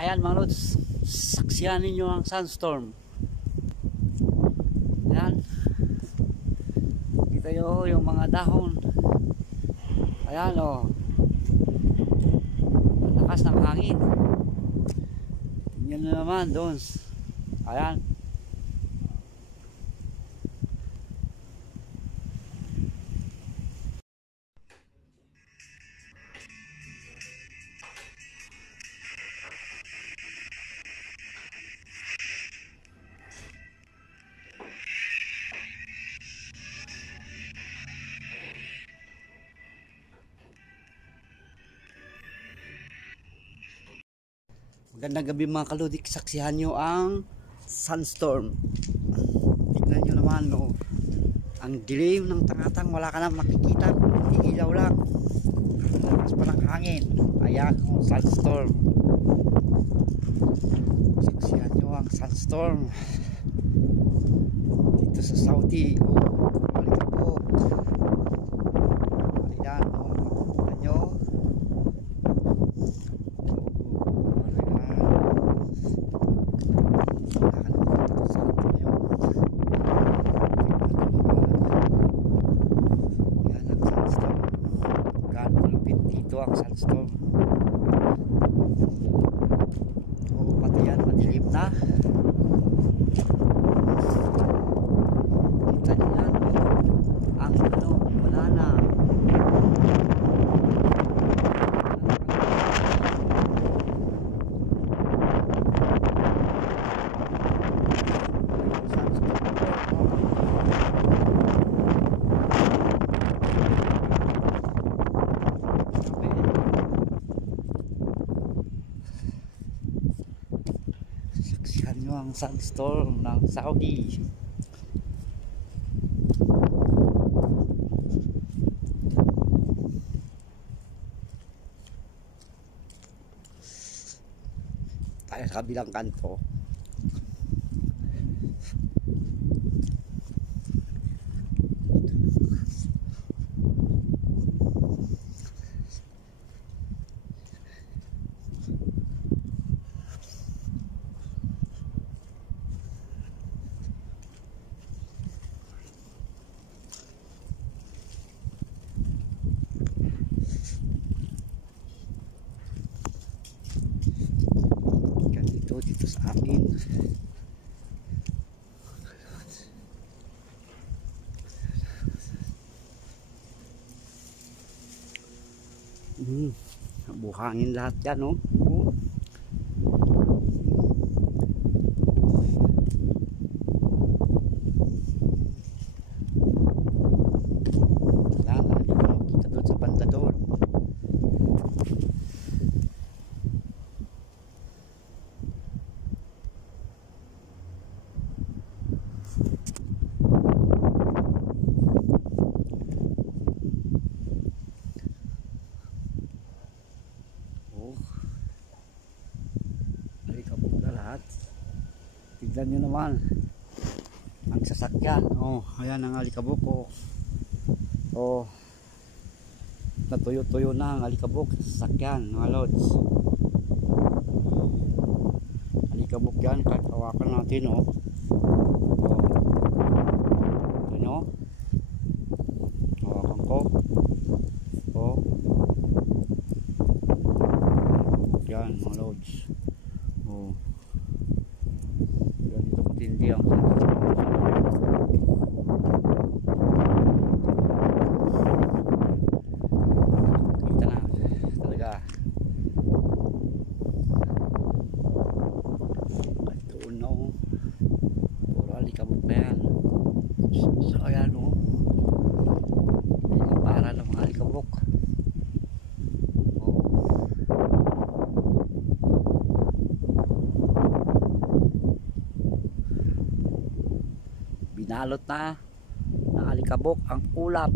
Ayan mga lods, saksiyan ninyo ang sandstorm. Ayan, kita nyo yung mga dahon. Ayan o, lakas ng hangin. Tingnan na naman doon. Ayan. Magandang gabi mga kaludik, saksihan nyo ang sandstorm. Tignan nyo naman no, ang dilim ng tangatang, wala ka na makikita, ilaw lang, lakas pa ng hangin. Ayan ang sandstorm, saksihan nyo ang sandstorm dito sa Saudi. Balik po. Ayan o, tignan nyo. Dito ang SANDSTORM. Oo, pati yan, madilim na. Kita nyo yan, ang wala na. Saksihan nyo ang sandstorm ng Saudi. Tayo sa kabilang kanto. Dito sa amin buhangin lahat yan no? Kita doon sa banda doon. Tignan nyo naman ang sasakyan. Oh, ayan ang alikabok. Oh, natuyo-tuyo na ang alikabok sa sasakyan mga lods. Alikabok yan, kahit hawakan natin oh. Oh, ano? Hawakan ko. Oh, yan mga lods. Oh, hindi ang kita na talaga kahit doon na o puro alikabok na yan. So ayan o, para ng mga alikabok. Binalot na ng alikabok ang ulap.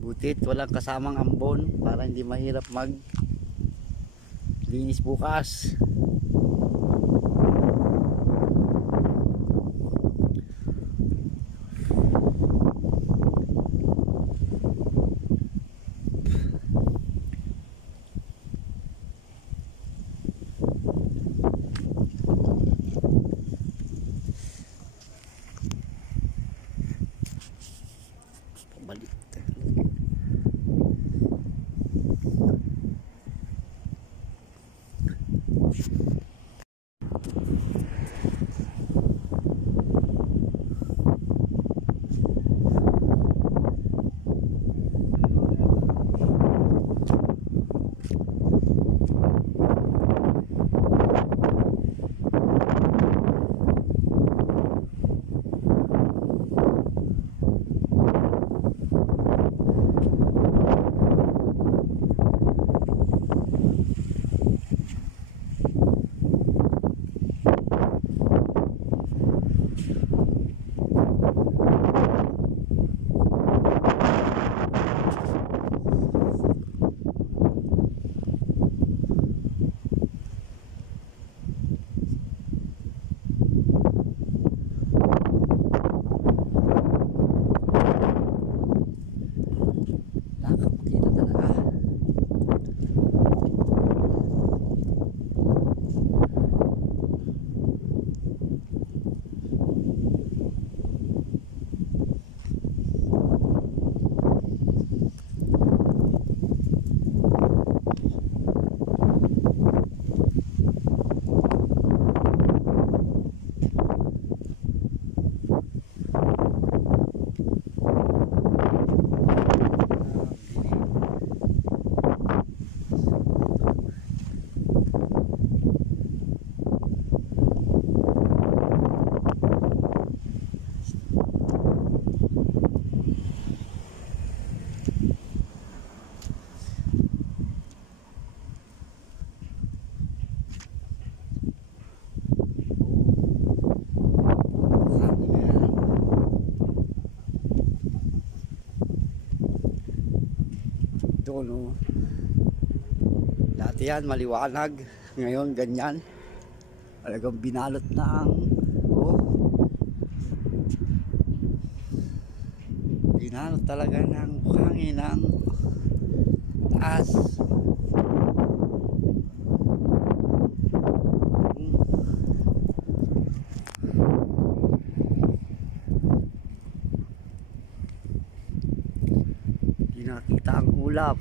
Butit walang kasamang ambon para hindi mahirap mag linis bukas. dito, no. Dati yan maliwanag, ngayon ganyan. Talagang binalot na ang binalot talaga ng hangin ng taas. Hindi nakita ang ulap.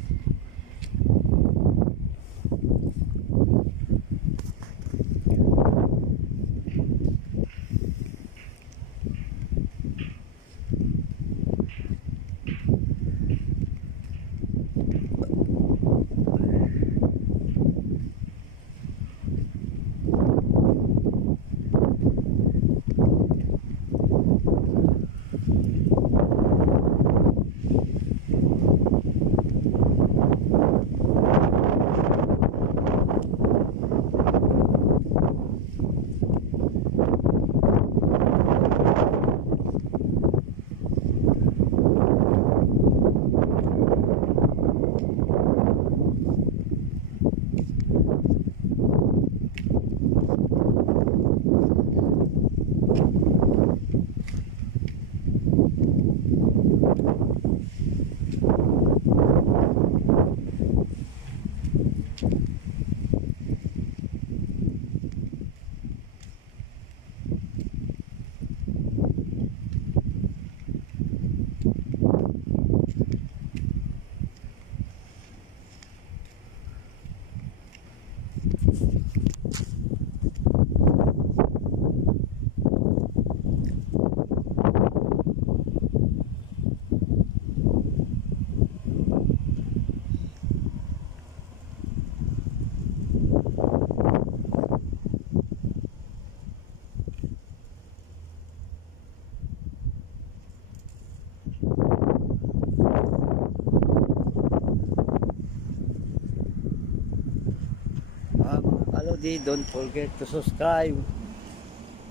Don't forget to subscribe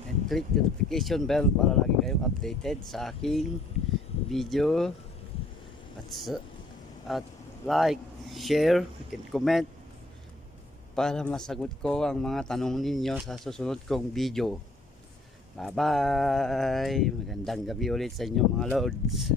and click the notification bell para lagi kayong updated sa aking video, at like, share, and comment para masagot ko ang mga tanong ninyo sa susunod kong video. Bye bye, magandang gabi ulit sa inyo mga lords.